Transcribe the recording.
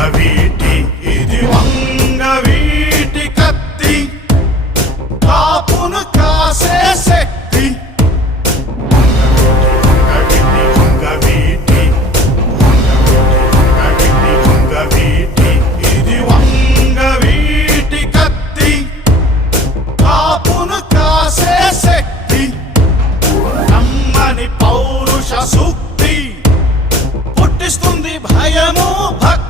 వంగవీటి ఇది వంగవీటి కత్తి కాపును కాసే శక్తి వంగవీటి వంగవీటి ఇది వంగవీటి కత్తి కాపును కాసే శక్తి నమ్మని పౌరుష సూక్తి పుట్టిస్తుంది భయము భక్తి